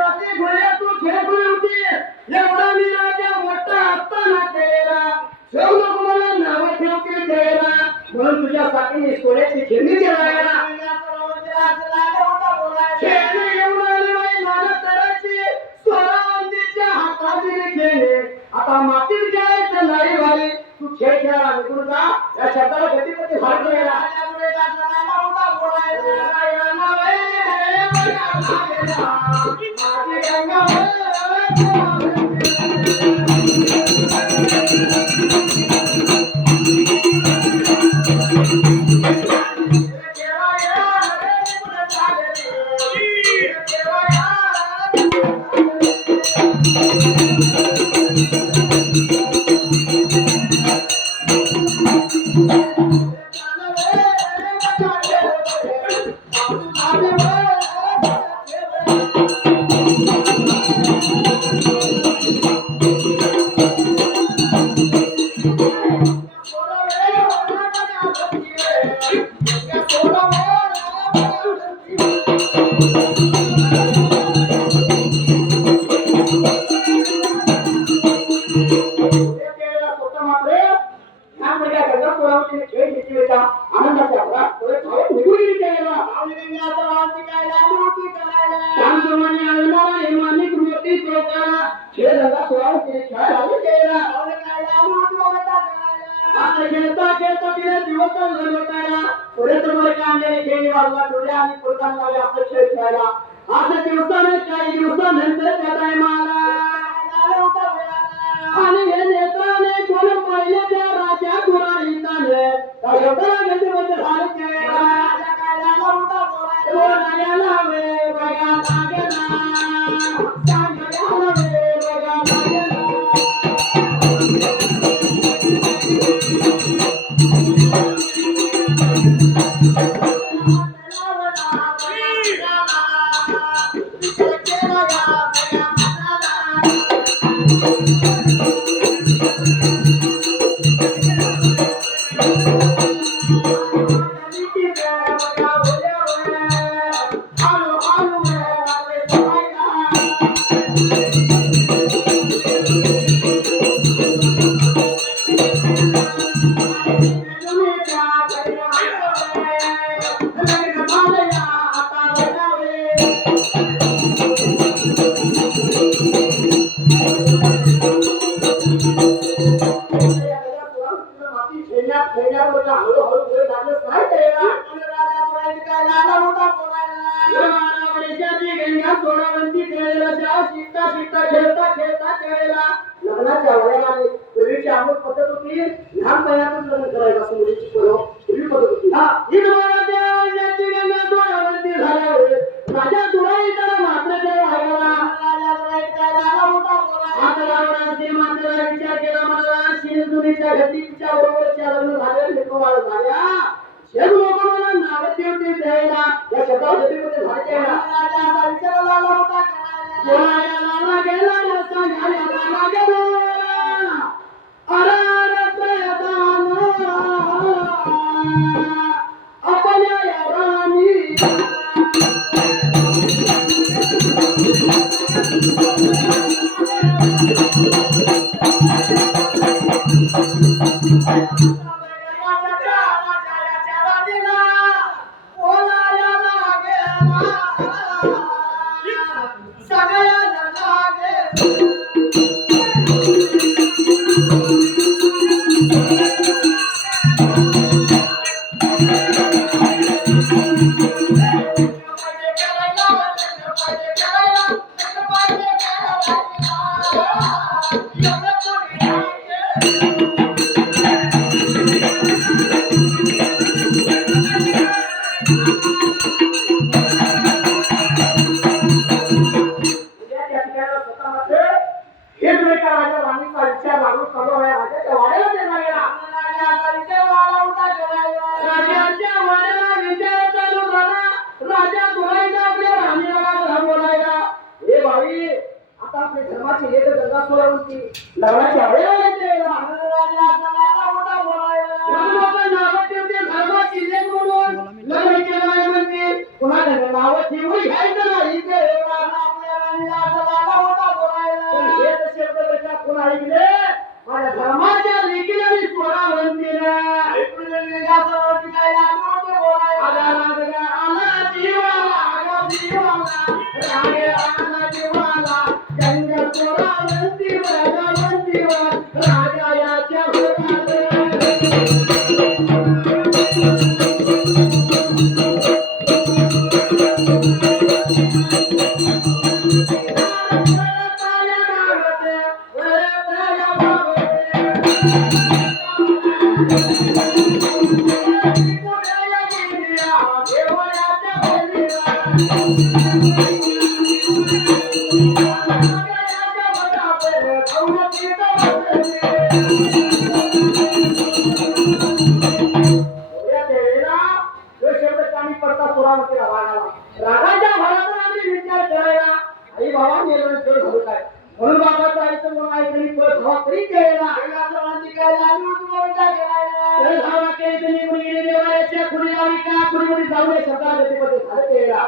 स्वाती घोड्या तू खेळून होती एवढा मी राजा मोठा असताना केला शेवट मला नाव ठेवतील केला म्हणून तुझ्या साथीने सोन्याची खेळणी केला खेळणी घेऊन आली बाई नाना तराची सोनावंतीच्या हाताची खेळणे आता मातीत खेळायचं नाही बाई तू खेळ खेळा निघून जा या शब्दाला गतीपती भाग गेला आता दिवसाने काही दिवसानंतर त्या टायमाला आणि हे नेत्राने कोण पाहिले त्या राजा गुराईताने त्या शब्दाला गतीमध्ये झाले लग्नाच्या वयाने पूर्वीची आमोद पद्धत होती लहानपणातून लग्न करायचं असं मुलीची पूर्वी पद्धत होती राजा दुराई तर मात्र विचार केला मला शिरजुनीच्या घटीच्या बरोबरच्या लग्न झाल्या लेखवाळ झाल्या शेत लोक मला नाव ठेवतील द्यायला या शब्दावर गतीमध्ये झाले बोलायला गेला रस्ता घालायला गेला अरे प्रयत्न आपल्या राणी राजा जीवाला गंग सोरावंती राजावंतीवर राजा याच्या रागाच्या भरातून आम्ही विचार करायला आई बाबा निर्माण करू काय म्हणून बाबाचं आईचं मग आई तरी धावा तरी केला धावा केली त्यांनी मुलगीने देवाच्या खुली लावली का खुलीमध्ये जाऊ नये शब्दाला गतीपती झालं केला